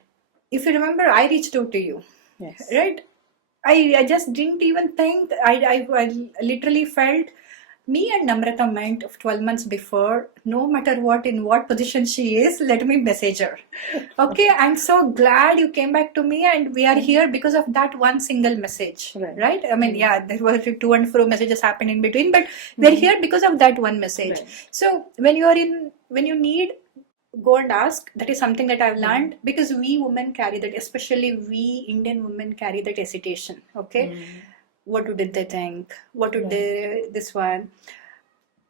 If you remember, I reached out to you, Yes. right? I just didn't even think. I literally felt me and Namrata meant of 12 months before, no matter what, in what position she is, let me message her. Okay, I'm so glad you came back to me, and we are here because of that one single message. Right? I mean, yeah, there were to and fro messages happened in between, but we're here because of that one message. So when you need, go and ask. That is something that I've learned, because we women carry that, especially we Indian women carry that hesitation. Okay, what did they think? What would they, this one?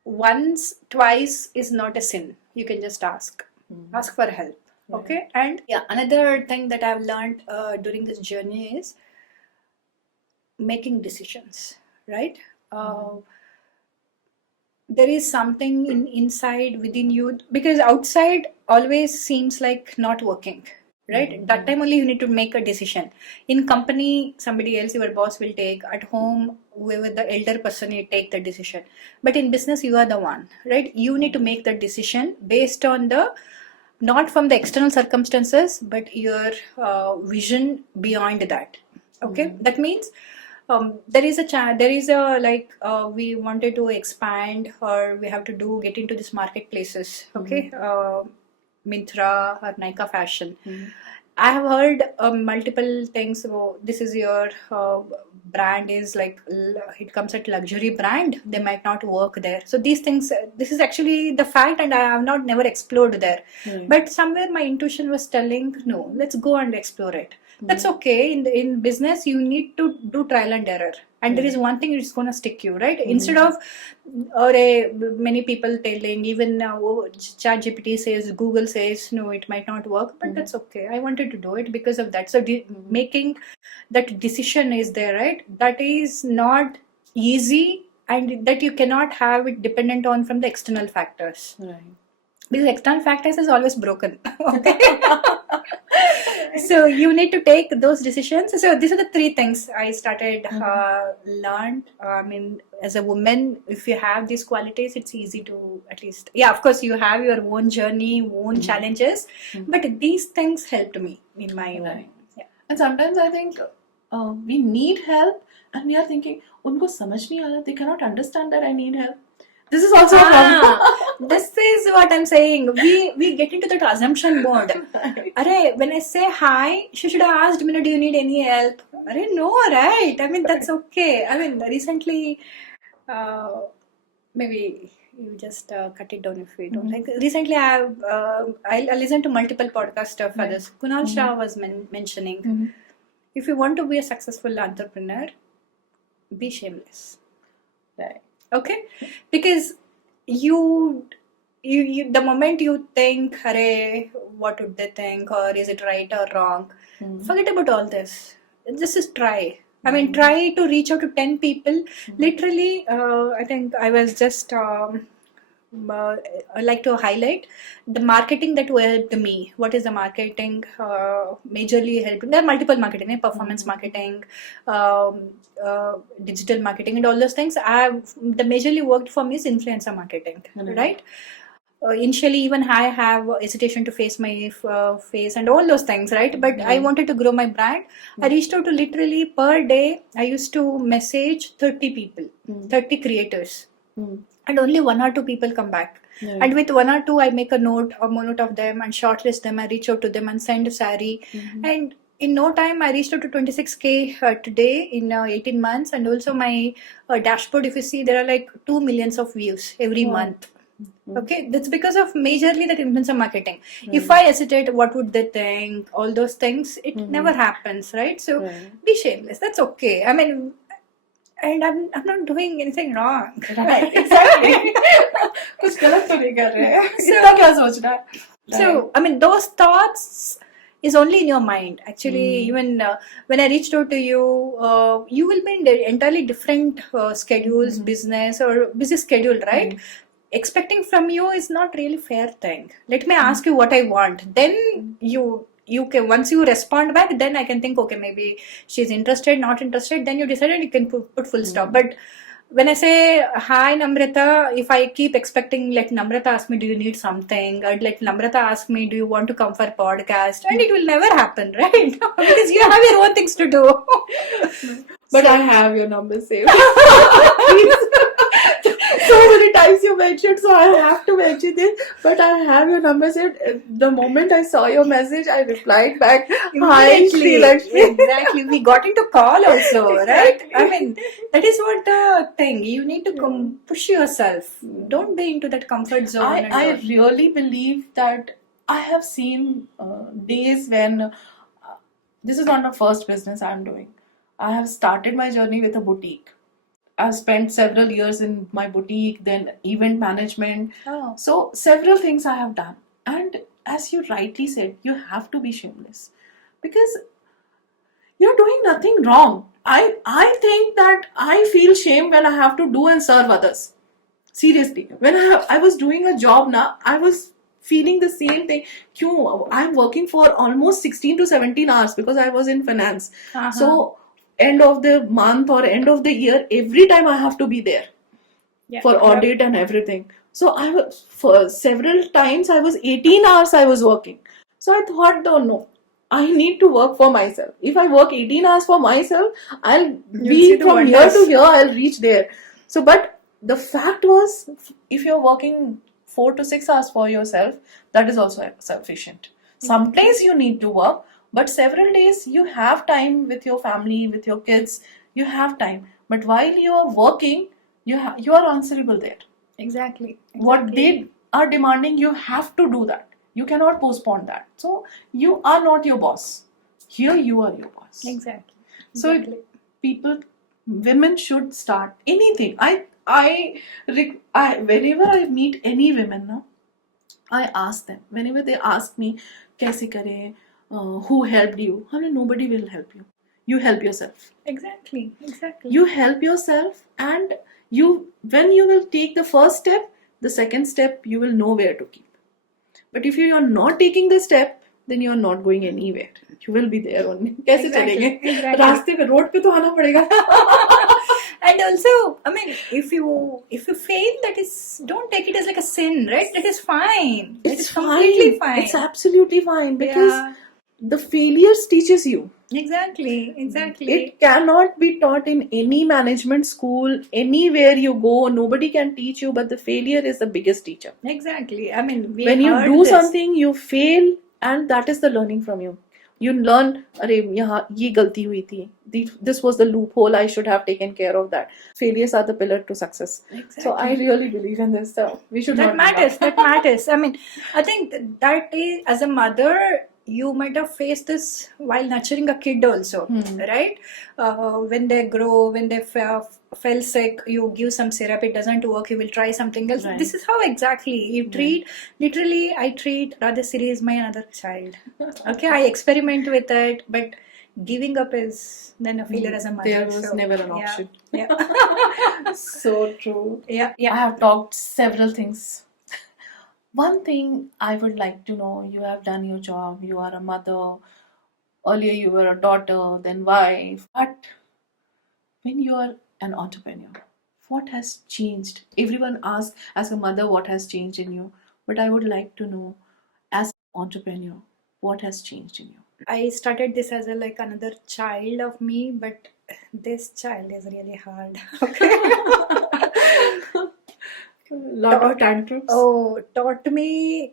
Once, twice is not a sin. You can just ask. Ask for help. Okay, and yeah, another thing that I've learned during this journey is making decisions. Right. There is something inside within you, because outside always seems like not working, right? That time only you need to make a decision. In company, somebody else, your boss will take. At home, with the elder person, you take the decision. But in business, you are the one, right? You need to make the decision based on not from the external circumstances, but your vision beyond that. Okay, that means there is we wanted to expand, or we have to get into these marketplaces. Okay, Mintra or Nika Fashion. I have heard multiple things. So this is your brand is like it comes at luxury brand. They might not work there. So these things. This is actually the fact, and I have never explored there. But somewhere my intuition was telling, no, let's go and explore it. That's okay. In business, you need to do trial and error, and there is one thing it's gonna stick you, right? Instead of many people telling, even ChatGPT says, Google says, no, it might not work, but that's okay. I wanted to do it because of that. So making that decision is there, right? That is not easy, and that you cannot have it dependent on from the external factors. Right. Because external factors is always broken. Okay. So you need to take those decisions. So these are the three things I started learned. I mean, as a woman, if you have these qualities, it's easy to at least. Yeah, of course, you have your own journey, own challenges, but these things helped me in my own. Yeah. And sometimes I think we need help, and we are thinking, unko samajh nahi aa raha, they cannot understand that I need help. This is also a problem. This is what I'm saying. We get into that assumption mode. Arey, when I say hi, she should have asked me, do you need any help? Arey, no, right? I mean, that's okay. I mean, recently, maybe you just cut it down if you don't like. Recently, I listened to multiple podcasts of others. Kunal Shah was mentioning, if you want to be a successful entrepreneur, be shameless. Right. Okay, because you the moment you think, "Arey, what would they think?" or "Is it right or wrong?" Forget about all this. This is try. I mean, try to reach out to 10 people. Literally, I think I was just. I like to highlight the marketing that helped me. What is the marketing majorly helped? There are multiple marketing, performance marketing, digital marketing, and all those things. The majorly worked for me is influencer marketing, right? Initially, even I have hesitation to face my face and all those things, right? But I wanted to grow my brand. I reached out to literally per day. I used to message 30 people, 30 creators. And only 1 or 2 people come back. And with 1 or 2, I make a note of them and shortlist them. I reach out to them and send a saree. And in no time, I reached out to 26K today in 18 months. And also my dashboard, if you see, there are like 2 million of views every month. Okay, that's because of majorly that influencer marketing. If I hesitate, what would they think? All those things, it never happens, right? So be shameless. That's okay. I mean, and I'm not doing anything wrong. Right, exactly. कुछ गलत तो नहीं कर रहे हैं. इतना क्या सोचना है? So, I mean, those thoughts is only in your mind. Actually, even when I reached out to you, you will be in entirely different schedules, business or busy schedule, right? Expecting from you is not really fair thing. Let me ask you what I want. Then you you can, once you respond back, then I can think, okay, maybe she's interested, not interested, then you decided you can put full stop. But when I say hi Namrata, if I keep expecting like Namrata ask me, do you need something, or like Namrata ask me, do you want to come for podcast, and it will never happen, right? Because you have your own things to do. But I have your number saved. So many times you mentioned, so I have to mention this. But I have your number saved. The moment I saw your message, I replied back, "Hi, Sri Lakshmi." Exactly. We got into call also, right? I mean, that is what the thing. You need to push yourself. Don't be into that comfort zone. I really believe that I have seen days when this is not the first business I'm doing. I have started my journey with a boutique. I've spent several years in my boutique, then event management. Oh. So several things I have done. And as you rightly said, you have to be shameless because you're doing nothing wrong. I think that I feel shame when I have to do and serve others. Seriously, when I was doing a job now, I was feeling the same thing. I'm working for almost 16 to 17 hours because I was in finance. So end of the month or end of the year, every time I have to be there for audit and everything. So I was, for several times I was 18 hours I was working. So I thought, no, I need to work for myself. If I work 18 hours for myself, I'll be from here to here, I'll reach there. So, but the fact was, if you're working 4 to 6 hours for yourself, that is also sufficient. Some days you need to work, but several days you have time with your family, with your kids, you have time. But while you are working, you are answerable there. Exactly. What they are demanding, you have to do that. You cannot postpone that. So you are not your boss. Here you are your boss. Exactly. So women should start anything. I whenever I meet any women now, I ask them. Whenever they ask me, "Kaise kare? Who helped you?" Nobody will help you. You help yourself. Exactly. You help yourself, and when you will take the first step, the second step you will know where to keep. But if you are not taking the step, then you are not going anywhere. You will be there only. कैसे चलेंगे? रास्ते पे road पे तो आना पड़ेगा. And also, I mean, if you fail, don't take it as like a sin, right? That is fine. It's completely fine. It's absolutely fine because the failures teaches you. Exactly. It cannot be taught in any management school, anywhere you go. Nobody can teach you, but the failure is the biggest teacher. Exactly. I mean, when you do something, you fail, and that is the learning from you. You learn, अरे यहाँ ये गलती हुई थी. This was the loophole. I should have taken care of that. Failures are the pillar to success. Exactly. So I really believe in this. So we should. That matters. I mean, I think that is, as a mother, you might have faced this while nurturing a kid also, right? When they grow, when they fell sick, you give some syrup, it doesn't work, you will try something else. Right. This is how exactly you treat. Literally, I treat RaadheSiri as my another child. Okay, I experiment with it, but giving up is then a failure as a mother. There was never an option. Yeah. So true. Yeah. I have talked several things. One thing I would like to know, you have done your job, you are a mother, earlier you were a daughter, then wife, but when you are an entrepreneur, what has changed? Everyone asks as a mother what has changed in you, but I would like to know as an entrepreneur, what has changed in you? I started this as like another child of me, but this child is really hard. Okay. Lot of tantrums. Taught me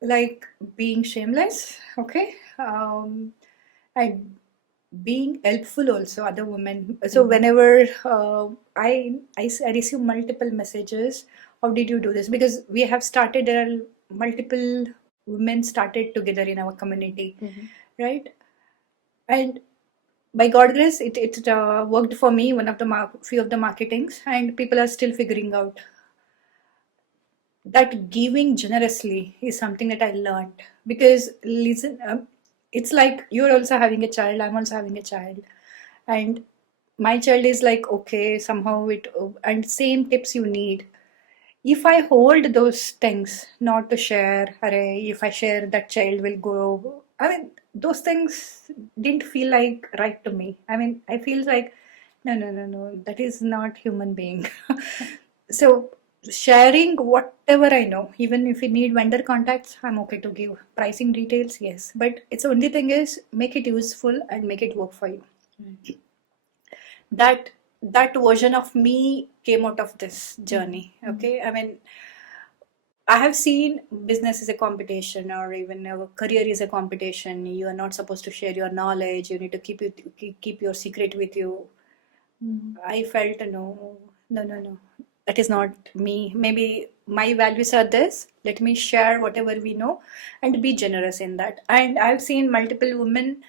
like being shameless, okay, and being helpful also other women. So whenever I receive multiple messages, how did you do this? Because we have started, there are multiple women started together in our community, right? And by God grace, it worked for me. One of the few of the marketings, and people are still figuring out that giving generously is something that I learned. Because listen, it's like you're also having a child, I'm also having a child, and my child is like, okay, somehow and same tips you need. If I hold those things not to share, if I share, that child will go. I mean, those things didn't feel like right to me. I mean, I feel like no, that is not human being. So sharing whatever I know, even if you need vendor contacts, I'm okay to give pricing details, yes. But it's only thing is make it useful and make it work for you. That version of me came out of this journey. Okay, I mean, I have seen business is a competition, or even a career is a competition. You are not supposed to share your knowledge. You need to keep your secret with you. I felt no. That is not me. Maybe my values are this. Let me share whatever we know, and be generous in that. And I've seen multiple women.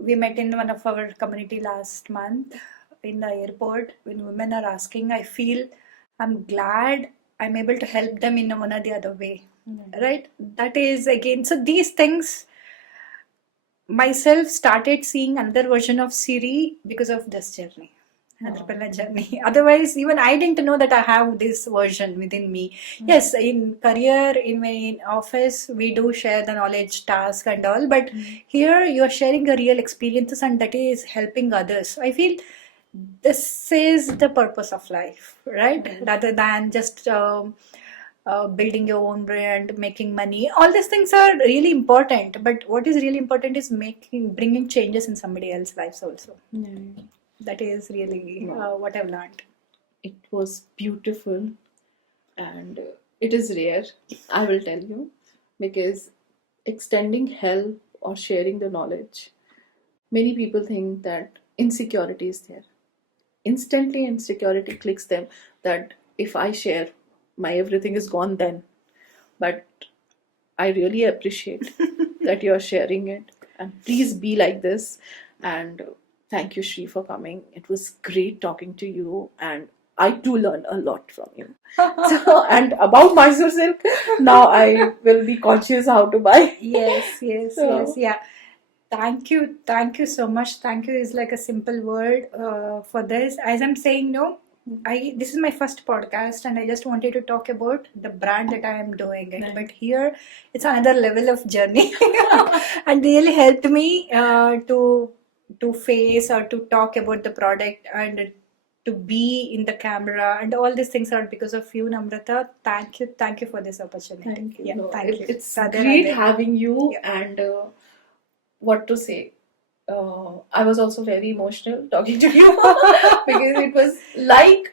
We met in one of our community last month in the airport. When women are asking, I feel I'm glad I'm able to help them in one or the other way. Right? That is again. So these things, myself started seeing another version of Siri because of this journey, entrepreneur journey. Otherwise, even I didn't know that I have this version within me. Yes, in career, in my office, we do share the knowledge, task, and all. But here, you're sharing the real experiences, and that is helping others. I feel this is the purpose of life, right? Rather than just building your own brand, making money. All these things are really important, but what is really important is bringing changes in somebody else's lives also. That is really what I've learned. It was beautiful, and it is rare, I will tell you, because extending help or sharing the knowledge, many people think that insecurity is there. Instantly, insecurity clicks them that if I share, my everything is gone then. But I really appreciate that you're sharing it, and please be like this. And thank you, Shri, for coming. It was great talking to you, and I too learn a lot from you. So, and about Mysore silk, now I will be conscious how to buy. Yes, So- yeah. Thank you so much. Thank you is like a simple word for this. As I'm saying, no, this is my first podcast, and I just wanted to talk about the brand that I am doing it. Nice. But here, it's another level of journey, and really helped me to face or to talk about the product and to be in the camera, and all these things are because of you, Namrata. Thank you for this opportunity. Thank you. Yeah, No, thank you. It's Radhe, great Radhe. having you, Yeah. and what to say. I was also very emotional talking to you because it was like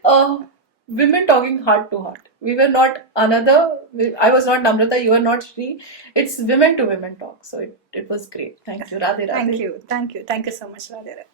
women talking heart to heart. We were not I was not Namrata, you were not Shri. It's women to women talk. So it was great. Thank you. Radhe Radhe. Thank you so much, Radhe.